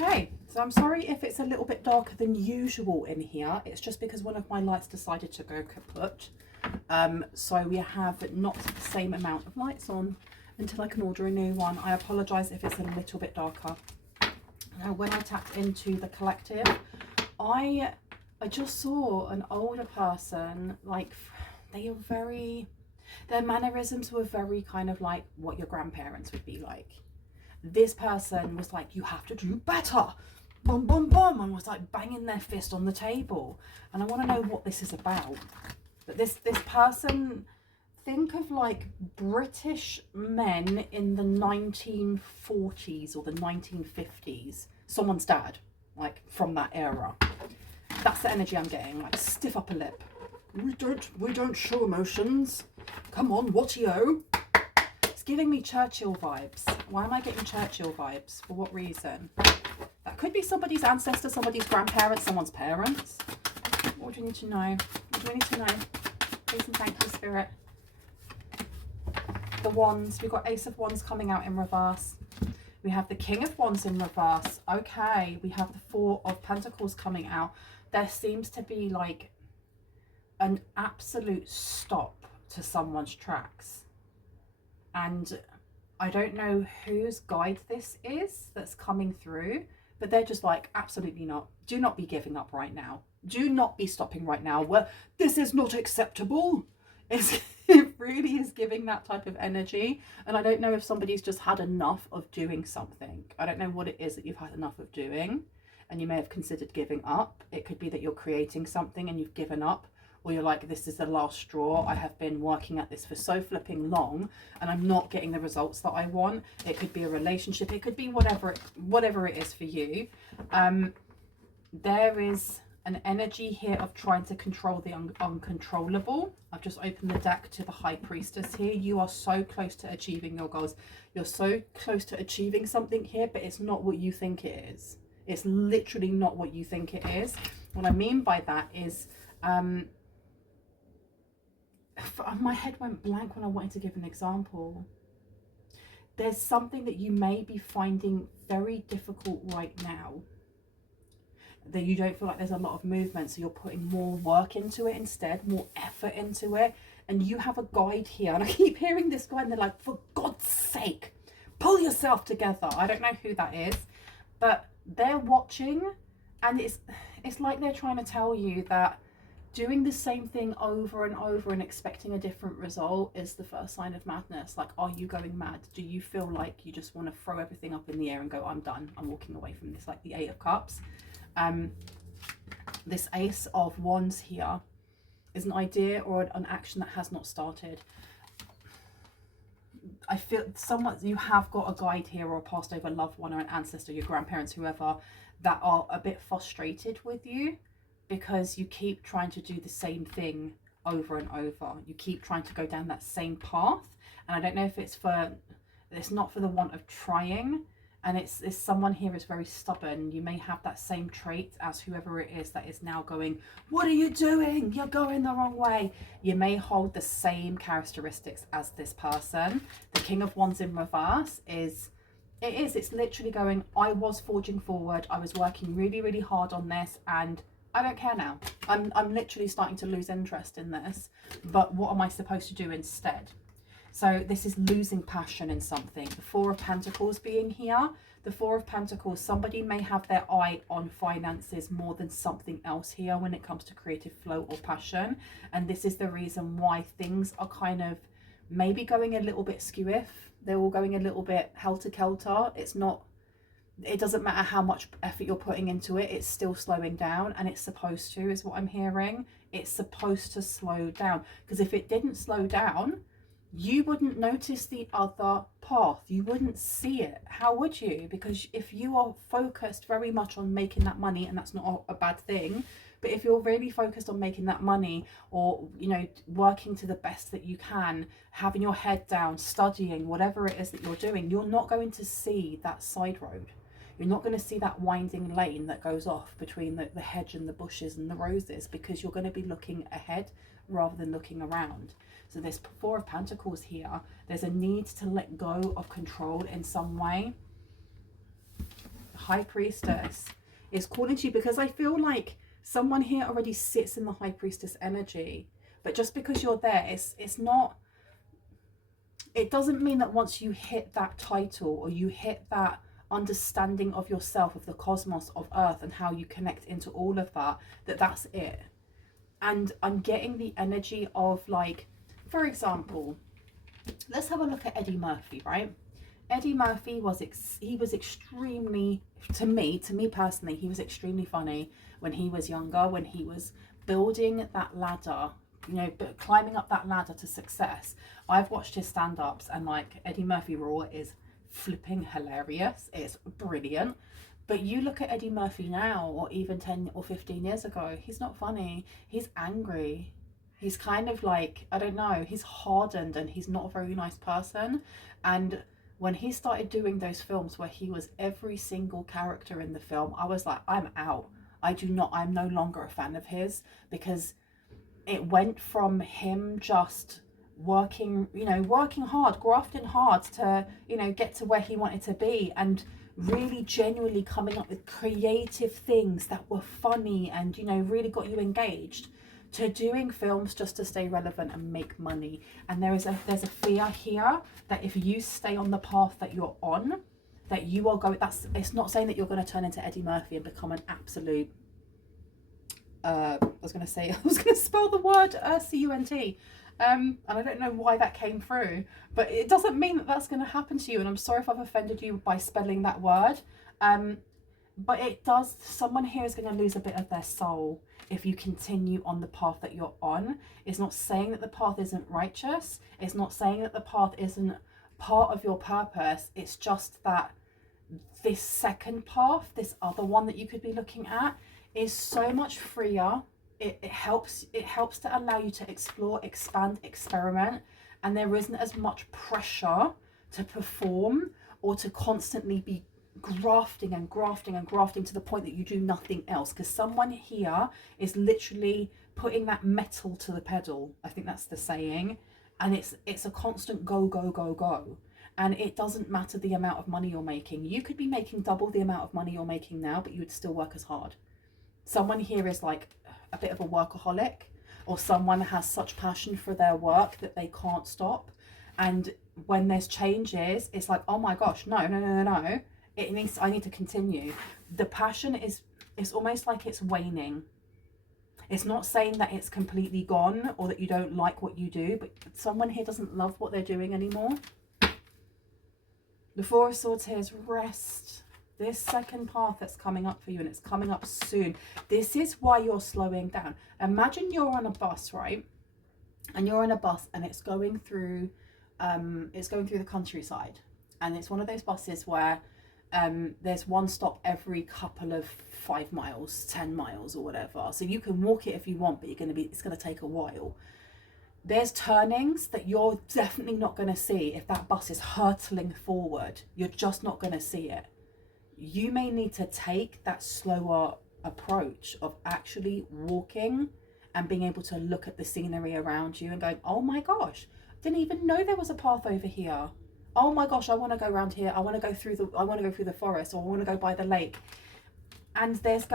Okay, so I'm sorry if it's a little bit darker than usual in here. It's just because one of my lights decided to go kaput. So we have not the same amount of lights on until I can order a new one. I apologise if it's a little bit darker. Now, when I tapped into the collective, I just saw an older person, like, they are very, their mannerisms were very kind of like what your grandparents would be like. This person was like, you have to do better, boom, boom, boom, and was like banging their fist on the table. And I want to know what this is about. But this person, think of like British men in the 1940s or the 1950s, someone's dad, like from that era. That's the energy I'm getting, like stiff upper lip. We don't show emotions. Come on, what do you owe? It's giving me Churchill vibes. Why am I getting Churchill vibes? For what reason? That could be somebody's ancestor, somebody's grandparents, someone's parents. What do you need to know? What do we need to know? Please and thank you, Spirit. The Wands. We've got Ace of Wands coming out in reverse. We have the King of Wands in reverse. Okay. We have the Four of Pentacles coming out. There seems to be like an absolute stop to someone's tracks. And I don't know whose guide this is that's coming through, but they're just like, absolutely not. Do not be giving up right now. Do not be stopping right now. Well, this is not acceptable. It really is giving that type of energy. And I don't know if somebody's just had enough of doing something. I don't know what it is that you've had enough of doing and you may have considered giving up. It could be that you're creating something and you've given up, or you're like, this is the last straw. I have been working at this for so flipping long and I'm not getting the results that I want. It could be a relationship. It could be whatever it is for you. There is an energy here of trying to control the uncontrollable. I've just opened the deck to the High Priestess here. You are so close to achieving your goals. You're so close to achieving something here, but it's not what you think it is. It's literally not what you think it is. What I mean by that is, my head went blank when I wanted to give an example. There's something that you may be finding very difficult right now, that you don't feel like there's a lot of movement, so you're putting more work into it instead, more effort into it, and you have a guide here, and I keep hearing this guide and they're like, for God's sake, pull yourself together. I don't know who that is, but they're watching, and it's like they're trying to tell you that doing the same thing over and over and expecting a different result is the first sign of madness. Like, are you going mad? Do you feel like you just want to throw everything up in the air and go, I'm done, I'm walking away from this? Like the Eight of Cups. This Ace of Wands here is an idea or an action that has not started. I feel somewhat you have got a guide here, or a passed over loved one, or an ancestor, your grandparents, whoever, that are a bit frustrated with you because you keep trying to do the same thing over and over. You keep trying to go down that same path, and I don't know if it's not for the want of trying, and it's someone here is very stubborn. You may have that same trait as whoever it is that is now going, what are you doing? You're going the wrong way. You may hold the same characteristics as this person. The King of Wands in reverse it's literally going, I was forging forward. I was working really, really hard on this, and I don't care now. I'm literally starting to lose interest in this, but what am I supposed to do instead? So this is losing passion in something. The Four of Pentacles being here. The Four of Pentacles, somebody may have their eye on finances more than something else here when it comes to creative flow or passion. And this is the reason why things are kind of maybe going a little bit skew-if. They're all going a little bit helter-kelter. It doesn't matter how much effort you're putting into it, it's still slowing down, and it's supposed to, is what I'm hearing. It's supposed to slow down, because if it didn't slow down, you wouldn't notice the other path. You wouldn't see it. How would you? Because if you are focused very much on making that money, and that's not a bad thing, but if you're really focused on making that money, or, you know, working to the best that you can, having your head down, studying, whatever it is that you're doing, you're not going to see that side road. You're not going to see that winding lane that goes off between the hedge and the bushes and the roses, because you're going to be looking ahead rather than looking around. So this Four of Pentacles here, there's a need to let go of control in some way. High Priestess is calling to you, because I feel like someone here already sits in the High Priestess energy. But just because you're there, it's not, it doesn't mean that once you hit that title, or you hit that understanding of yourself, of the cosmos, of Earth, and how you connect into all of that, that's it. And I'm getting the energy of, like, for example, let's have a look at Eddie Murphy, right? Eddie Murphy was extremely, to me personally, he was extremely funny when he was younger, when he was building that ladder, you know, climbing up that ladder to success. I've watched his stand-ups, and like, Eddie Murphy Raw is flipping hilarious. It's brilliant. But you look at Eddie Murphy now, or even 10 or 15 years ago, he's not funny. He's angry. He's kind of like, I don't know, he's hardened, and he's not a very nice person. And when he started doing those films where he was every single character in the film, I was like, I'm out. I'm no longer a fan of his, because it went from him just working hard, grafting hard to, get to where he wanted to be, and really genuinely coming up with creative things that were funny and, really got you engaged, to doing films just to stay relevant and make money. And there's a fear here that if you stay on the path that you're on, that you are going, it's not saying that you're going to turn into Eddie Murphy and become an absolute, I was going to spell the word cunt, and I don't know why that came through, but it doesn't mean that that's going to happen to you. And I'm sorry if I've offended you by spelling that word, but it does. Someone here is going to lose a bit of their soul if you continue on the path that you're on. It's not saying that the path isn't righteous. It's not saying that the path isn't part of your purpose. It's just that this second path, this other one that you could be looking at, is so much freer. It helps to allow you to explore, expand, experiment, and there isn't as much pressure to perform, or to constantly be grafting and grafting and grafting to the point that you do nothing else. Because someone here is literally putting that metal to the pedal, I think that's the saying, and it's a constant go, go, go, go. And it doesn't matter the amount of money you're making. You could be making double the amount of money you're making now, but you would still work as hard. Someone here is like a bit of a workaholic, or someone has such passion for their work that they can't stop. And when there's changes, it's like, oh my gosh, no. I need to continue. The passion it's almost like it's waning. It's not saying that it's completely gone, or that you don't like what you do, but someone here doesn't love what they're doing anymore. The Four of Swords here is rest. This second path that's coming up for you, and it's coming up soon. This is why you're slowing down. Imagine you're on a bus, right? And you're on a bus, and it's going through the countryside. And it's one of those buses where there's one stop every couple of 5 miles, 10 miles, or whatever. So you can walk it if you want, but it's gonna take a while. There's turnings that you're definitely not gonna see if that bus is hurtling forward. You're just not gonna see it. You may need to take that slower approach of actually walking and being able to look at the scenery around you and going, oh my gosh, didn't even know there was a path over here. Oh my gosh, I want to go around here. I want to go through the forest, or I want to go by the lake. And there's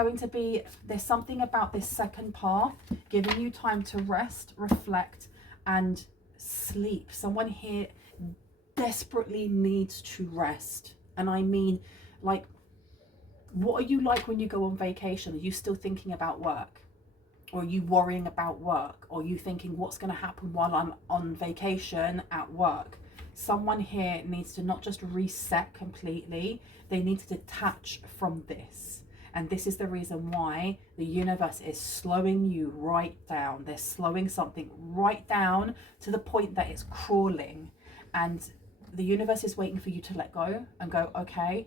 something about this second path giving you time to rest, reflect, and sleep. Someone here desperately needs to rest. And I mean, like, what are you like when you go on vacation? Are you still thinking about work? Or are you worrying about work? Or are you thinking what's going to happen while I'm on vacation at work? Someone here needs to not just reset completely, they need to detach from this. And this is the reason why the universe is slowing you right down. They're slowing something right down to the point that it's crawling. And the universe is waiting for you to let go and go, okay,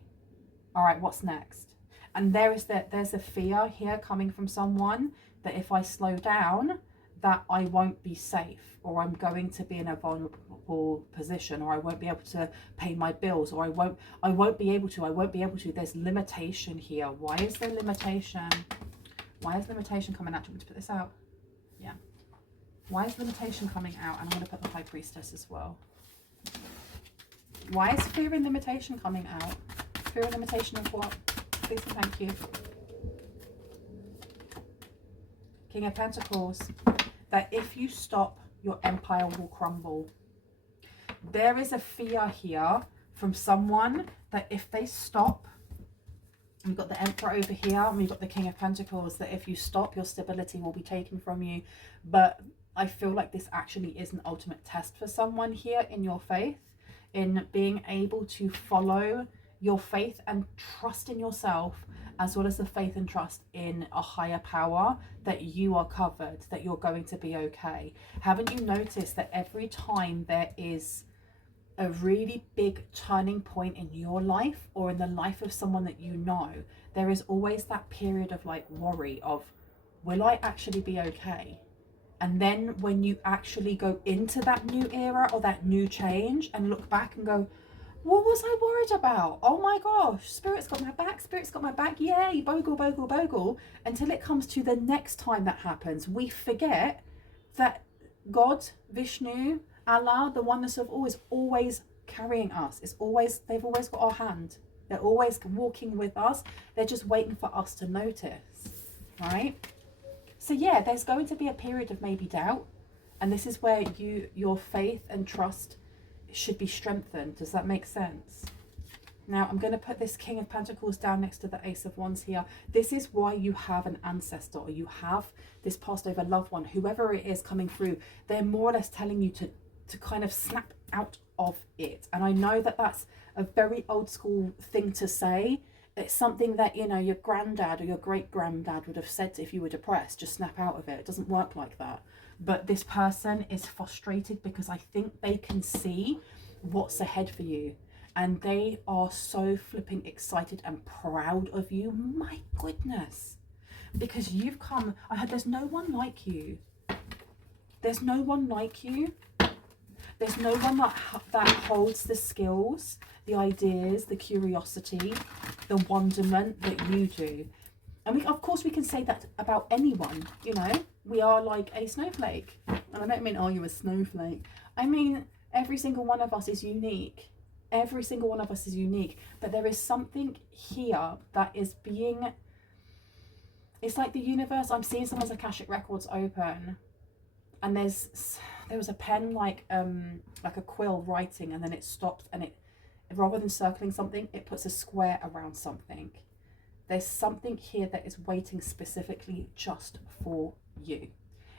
all right, what's next? And there's a fear here coming from someone that if I slow down, that I won't be safe, or I'm going to be in a vulnerable position, or I won't be able to pay my bills, or I won't be able to. There's limitation here. Why is there limitation? Why is limitation coming out? Do you want me to put this out? Yeah. Why is limitation coming out? And I'm going to put the High Priestess as well. Why is fear and limitation coming out? Fear and limitation of what? Please and thank you. King of Pentacles. That if you stop, your empire will crumble. There is a fear here from someone that if they stop, we've got the Emperor over here, and we've got the King of Pentacles, that if you stop, your stability will be taken from you. But I feel like this actually is an ultimate test for someone here in your faith, in being able to follow your faith and trust in yourself, as well as the faith and trust in a higher power, that you are covered, that you're going to be okay. Haven't you noticed that every time there is a really big turning point in your life or in the life of someone that you know, there is always that period of like worry of, will I actually be okay? And then when you actually go into that new era or that new change and look back and go, what was I worried about? Oh my gosh, Spirit's got my back, Spirit's got my back, yay, bogle, bogle, bogle. Until it comes to the next time that happens, we forget that God, Vishnu, Allah, the oneness of all, is always carrying us. It's always, they've always got our hand. They're always walking with us. They're just waiting for us to notice, right? So yeah, there's going to be a period of maybe doubt. And this is where your faith and trust should be strengthened. Does that make sense? Now I'm going to put this King of Pentacles down next to the Ace of Wands here. This is why you have an ancestor, or you have this passed over loved one, whoever it is coming through. They're more or less telling you to kind of snap out of it. And I know that that's a very old school thing to say. It's something that, you know, your granddad or your great granddad would have said if you were depressed, just snap out of it. It doesn't work like that. But this person is frustrated because I think they can see what's ahead for you. And they are so flipping excited and proud of you. My goodness. Because you've come, I heard there's no one like you. There's no one like you. There's no one that holds the skills, the ideas, the curiosity, the wonderment that you do. And of course we can say that about anyone, you know. We are like a snowflake. And I don't mean, oh, you're a snowflake. I mean, every single one of us is unique. Every single one of us is unique. But there is something here that is being, it's like the universe. I'm seeing someone's Akashic Records open. And there was a pen like a quill writing, and then it stops, and it, rather than circling something, it puts a square around something. There's something here that is waiting specifically just for you.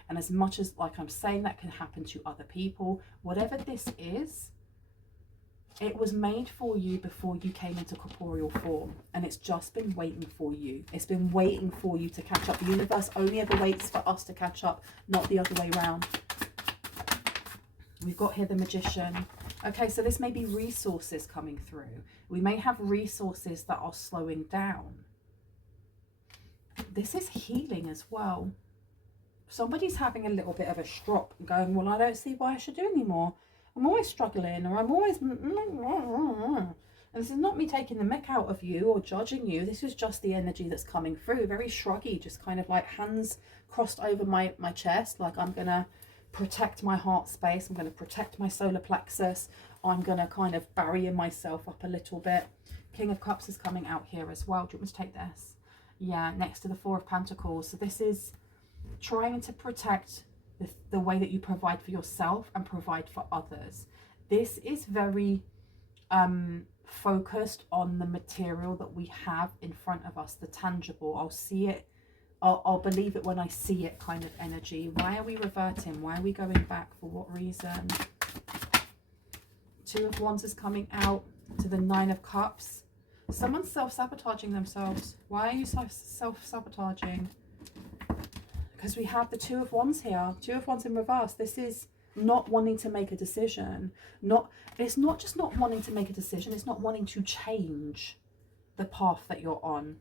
And as much as, like I'm saying, that can happen to other people, whatever this is, it was made for you before you came into corporeal form, and it's just been waiting for you. It's been waiting for you to catch up. The universe only ever waits for us to catch up, not the other way around. We've got here the Magician. Okay, so this may be resources coming through. We may have resources that are slowing down. This is healing as well. Somebody's having a little bit of a strop and going, well, I don't see why I should do anymore. I'm always struggling, or I'm always... And this is not me taking the mick out of you or judging you. This is just the energy that's coming through. Very shruggy, just kind of like hands crossed over my chest. Like I'm going to protect my heart space. I'm going to protect my solar plexus. I'm going to kind of barrier myself up a little bit. King of Cups is coming out here as well. Do you want me to take this? Yeah, next to the Four of Pentacles. So this is trying to protect the way that you provide for yourself and provide for others. This is very focused on the material that we have in front of us, the tangible. I'll see it, I'll believe it when I see it kind of energy. Why are we reverting? Why are we going back? For what reason? Two of Wands is coming out to the Nine of Cups. Someone's self-sabotaging themselves. Why are you self-sabotaging? Because we have the Two of Wands here. Two of Wands in reverse. This is not wanting to make a decision. It's not just not wanting to make a decision. It's not wanting to change the path that you're on.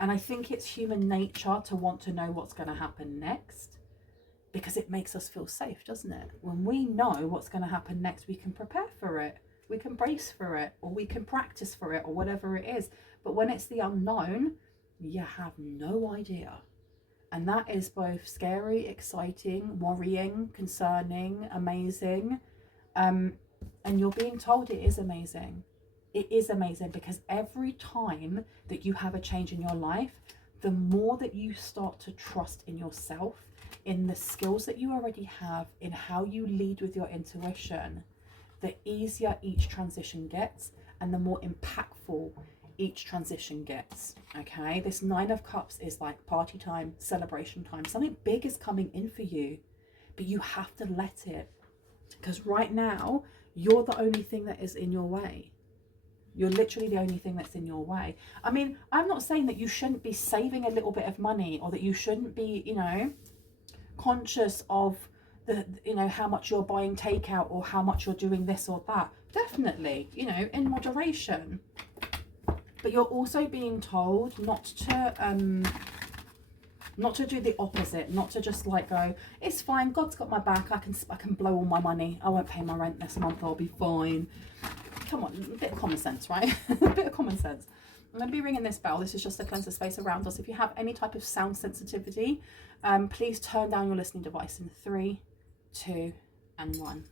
And I think it's human nature to want to know what's going to happen next, because it makes us feel safe, doesn't it? When we know what's going to happen next, we can prepare for it. We can brace for it, or we can practice for it, or whatever it is. But when it's the unknown, you have no idea. And that is both scary, exciting, worrying, concerning, amazing. And you're being told it is amazing. It is amazing, because every time that you have a change in your life, the more that you start to trust in yourself, in the skills that you already have, in how you lead with your intuition, the easier each transition gets and the more impactful each transition gets. Okay, this Nine of Cups is like party time, celebration time. Something big is coming in for you, but you have to let it, because right now you're the only thing that is in your way. You're literally the only thing that's in your way. I mean, I'm not saying that you shouldn't be saving a little bit of money, or that you shouldn't be, you know, conscious of the, you know, how much you're buying takeout or how much you're doing this or that. Definitely, you know, in moderation. But you're also being told not to do the opposite, not to just like go, it's fine, God's got my back, I can blow all my money, I won't pay my rent this month, I'll be fine. Come on, a bit of common sense, right? A bit of common sense. I'm going to be ringing this bell. This is just to cleanse the space around us. If you have any type of sound sensitivity, please turn down your listening device in 3, 2, and 1.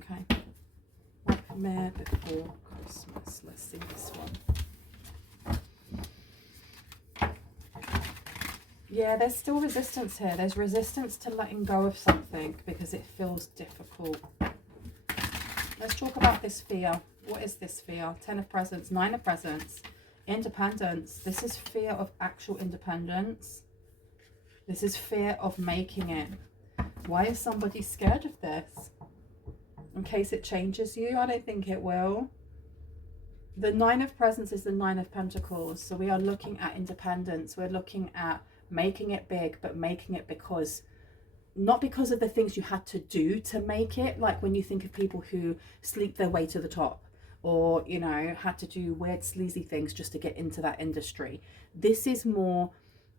Okay. Nightmare before Christmas. Let's see this one. Yeah, there's still resistance here. There's resistance to letting go of something because it feels difficult. Let's talk about this fear. What is this fear? 10 of Presents, 9 of Presents, independence. This is fear of actual independence. This is fear of making it. Why is somebody scared of this? In case it changes you? I don't think it will. The 9 of Presents is the 9 of Pentacles. So we are looking at independence. We're looking at making it big, but making it because, not because of the things you had to do to make it, like when you think of people who sleep their way to the top, or, you know, had to do weird sleazy things just to get into that industry. This is more,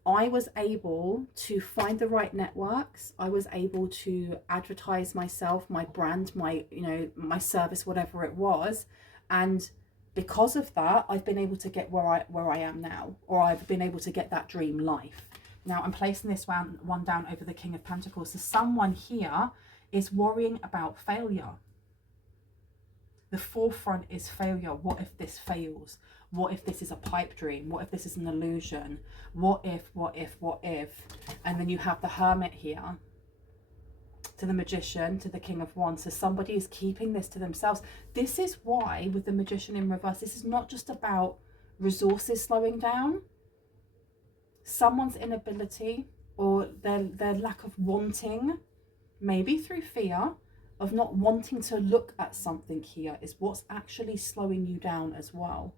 I was able to find the right networks, I was able to advertise myself, my brand, my, you know, my service, whatever it was, and because of that, I've been able to get where I am now, or I've been able to get that dream life. Now I'm placing this one down over the King of Pentacles. So someone here is worrying about failure. The forefront is failure. What if this fails? What if this is a pipe dream? What if this is an illusion? What if? And then you have the Hermit here, to the Magician, to the King of Wands. So somebody is keeping this to themselves. This is why with the Magician in reverse, this is not just about resources slowing down. Someone's inability or their lack of wanting, maybe through fear of not wanting to look at something here, is what's actually slowing you down as well.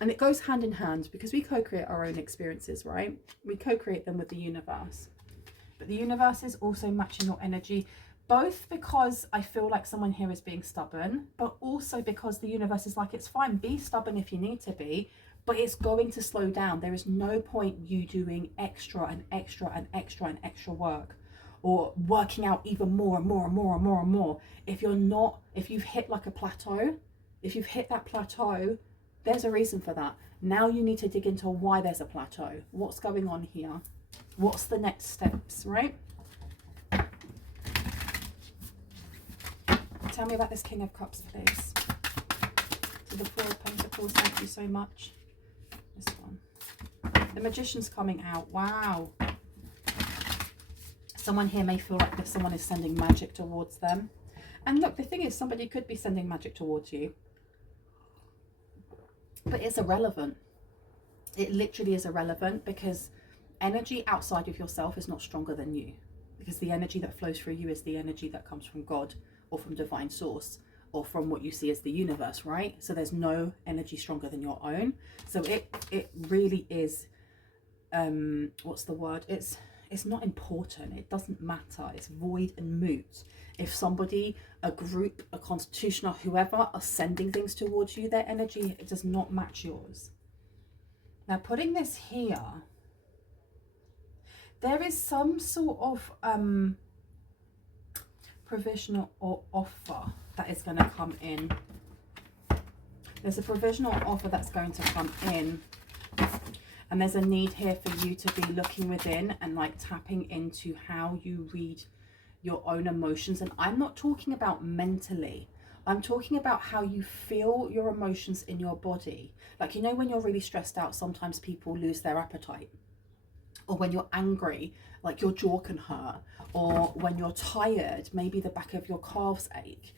And it goes hand in hand, because we co-create our own experiences, right? We co-create them with the universe. But the universe is also matching your energy, both because I feel like someone here is being stubborn, but also because the universe is like, it's fine, be stubborn if you need to be, but it's going to slow down. There is no point you doing extra and extra and extra and extra work, or working out even more and more and more and more and more. If you've hit like a plateau, if you've hit that plateau, there's a reason for that. Now you need to dig into why there's a plateau. What's going on here? What's the next steps, right? Tell me about this King of Cups, please. To the Four of Pentacles, thank you so much. This one. The Magician's coming out. Wow. Someone here may feel like someone is sending magic towards them. And look, the thing is, somebody could be sending magic towards you, but it's irrelevant. It literally is irrelevant, because energy outside of yourself is not stronger than you, because the energy that flows through you is the energy that comes from God, or from divine source, or from what you see as the universe, right? So there's no energy stronger than your own. So it really is, what's the word? It's not important. It doesn't matter. It's void and moot. If somebody, a group, a constitution, or whoever are sending things towards you, their energy, it does not match yours. Now, putting this here, there is some sort of provisional or offer that is going to come in. There's a provisional offer that's going to come in. And there's a need here for you to be looking within and like tapping into how you read your own emotions. And I'm not talking about mentally. I'm talking about how you feel your emotions in your body. Like, you know, when you're really stressed out, sometimes people lose their appetite. Or when you're angry, like your jaw can hurt. Or when you're tired, maybe the back of your calves ache.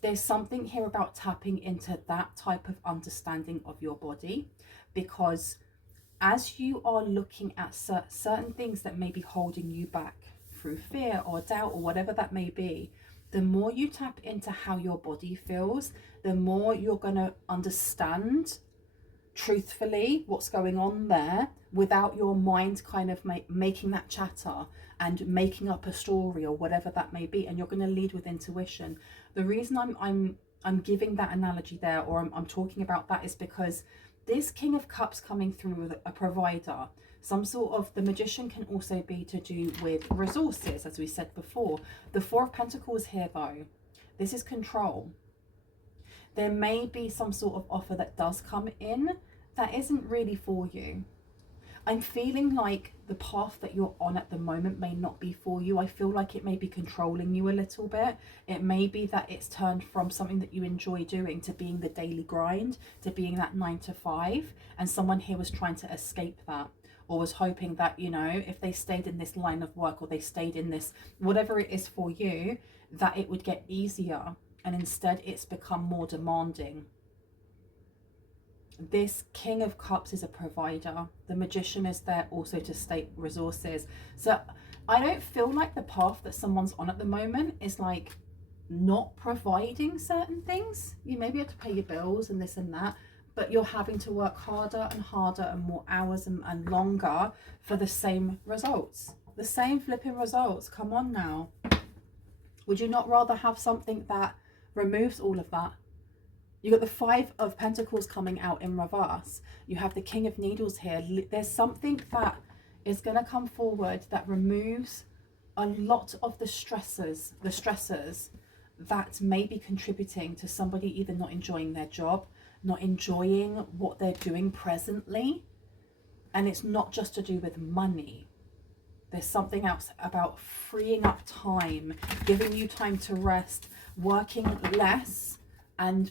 There's something here about tapping into that type of understanding of your body, because as you are looking at certain things that may be holding you back through fear or doubt or whatever that may be, the more you tap into how your body feels, the more you're going to understand truthfully what's going on there, without your mind kind of making that chatter and making up a story or whatever that may be. And you're going to lead with intuition. The reason I'm giving that analogy there, or I'm talking about that, is because this King of Cups coming through with a provider, some sort of, the Magician can also be to do with resources, as we said before. The Four of Pentacles here though, this is control. There may be some sort of offer that does come in that isn't really for you. I'm feeling like the path that you're on at the moment may not be for you. I feel like it may be controlling you a little bit. It may be that it's turned from something that you enjoy doing to being the daily grind, to being that 9 to 5. And someone here was trying to escape that, or was hoping that, you know, if they stayed in this line of work, or they stayed in this, whatever it is for you, that it would get easier. And instead it's become more demanding. This King of Cups is a provider. The Magician is there also to state resources. So I don't feel like the path that someone's on at the moment is like not providing certain things. You may be able to pay your bills and this and that, but you're having to work harder and harder and more hours and longer for the same results. The same flipping results. Come on now. Would you not rather have something that removes all of that? You got the Five of Pentacles coming out in reverse. You have the King of Needles here. There's something that is going to come forward that removes a lot of the stressors that may be contributing to somebody either not enjoying their job, not enjoying what they're doing presently. And it's not just to do with money. There's something else about freeing up time, giving you time to rest, working less and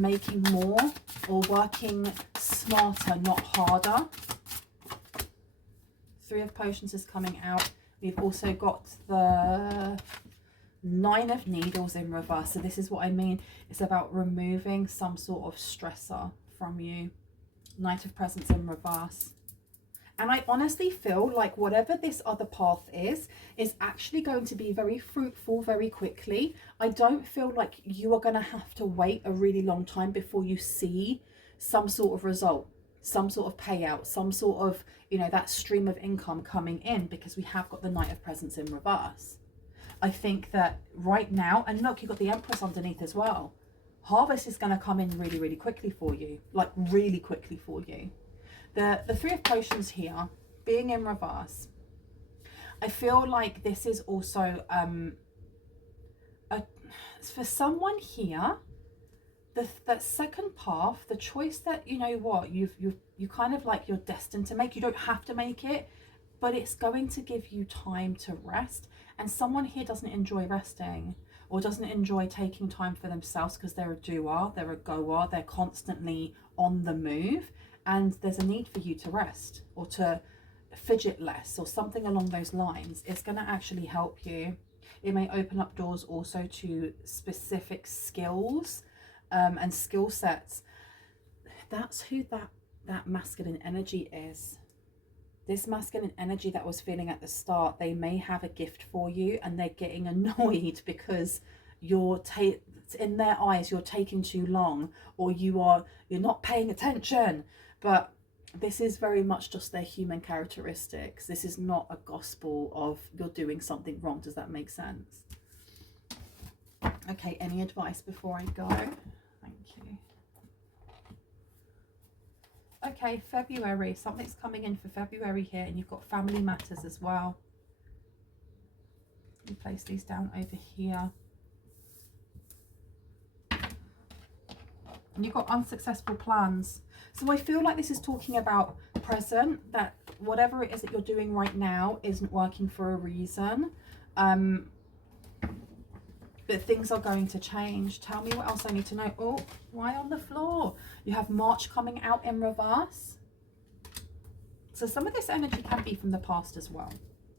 making more, or working smarter, not harder. Three of Potions is coming out. We've also got the Nine of Needles in reverse. So this is what I mean. It's about removing some sort of stressor from you. Knight of Presents in reverse. And I honestly feel like whatever this other path is actually going to be very fruitful very quickly. I don't feel like you are going to have to wait a really long time before you see some sort of result, some sort of payout, some sort of, you know, that stream of income coming in, because we have got the Knight of Presents in reverse. I think that right now, and look, you've got the Empress underneath as well. Harvest is going to come in really, really quickly for you, like really quickly for you. The Three of Potions here, being in reverse, I feel like this is also, for someone here, that second path, the choice that, you know what, you kind of like you're destined to make. You don't have to make it, but it's going to give you time to rest. And someone here doesn't enjoy resting, or doesn't enjoy taking time for themselves, because they're a doer, they're a goer, they're constantly on the move. And there's a need for you to rest, or to fidget less, or something along those lines. It's going to actually help you. It may open up doors also to specific skills and skill sets. That's who that masculine energy is. This masculine energy that I was feeling at the start, they may have a gift for you, and they're getting annoyed because you're in their eyes you're taking too long, or you're not paying attention. But this is very much just their human characteristics. This is not a gospel of you're doing something wrong. Does that make sense? Okay, any advice before I go? Thank you. Okay, February. Something's coming in for February here, and you've got family matters as well. Let me place these down over here. And you've got unsuccessful plans. So I feel like this is talking about present, that whatever it is that you're doing right now isn't working for a reason. But things are going to change. Tell me what else I need to know. Oh, why on the floor? You have March coming out in reverse. So some of this energy can be from the past as well.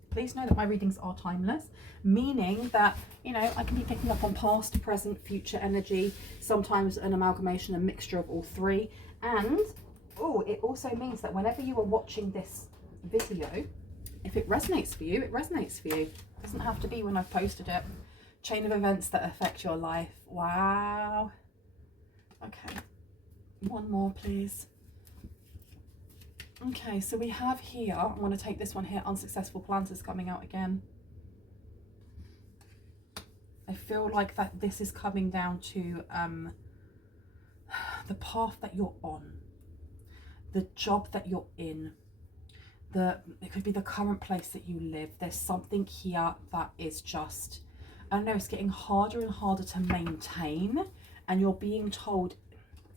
Please know that my readings are timeless, meaning that, you know, I can be picking up on past, present, future energy, sometimes an amalgamation, a mixture of all three. And, oh, it also means that whenever you are watching this video, if it resonates for you, it resonates for you. It doesn't have to be when I've posted it. Chain of events that affect your life. Wow. Okay. One more, please. Okay, so we have here, I'm going to take this one here, unsuccessful plans is coming out again. I feel like that this is coming down to the path that you're on, the job that you're in, it could be the current place that you live. There's something here that is just, I don't know, it's getting harder and harder to maintain, and you're being told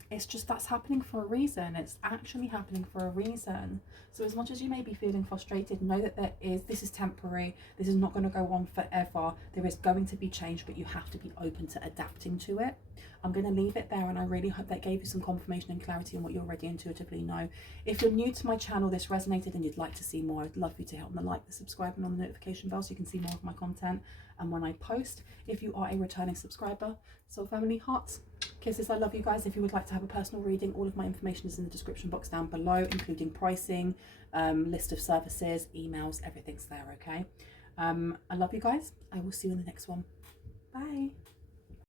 it's just, that's happening for a reason. It's actually happening for a reason. So as much as you may be feeling frustrated, know that this is temporary. This is not going to go on forever. There is going to be change, but you have to be open to adapting to it. I'm going to leave it there, and I really hope that gave you some confirmation and clarity on what you already intuitively know. If you're new to my channel, this resonated and you'd like to see more, I'd love you to hit on the like, the subscribe, and on the notification bell so you can see more of my content and when I post. If you are a returning subscriber, soul family, hearts, kisses, I love you guys. If you would like to have a personal reading, all of my information is in the description box down below, including pricing, list of services, emails, everything's there, okay? I love you guys. I will see you in the next one. Bye.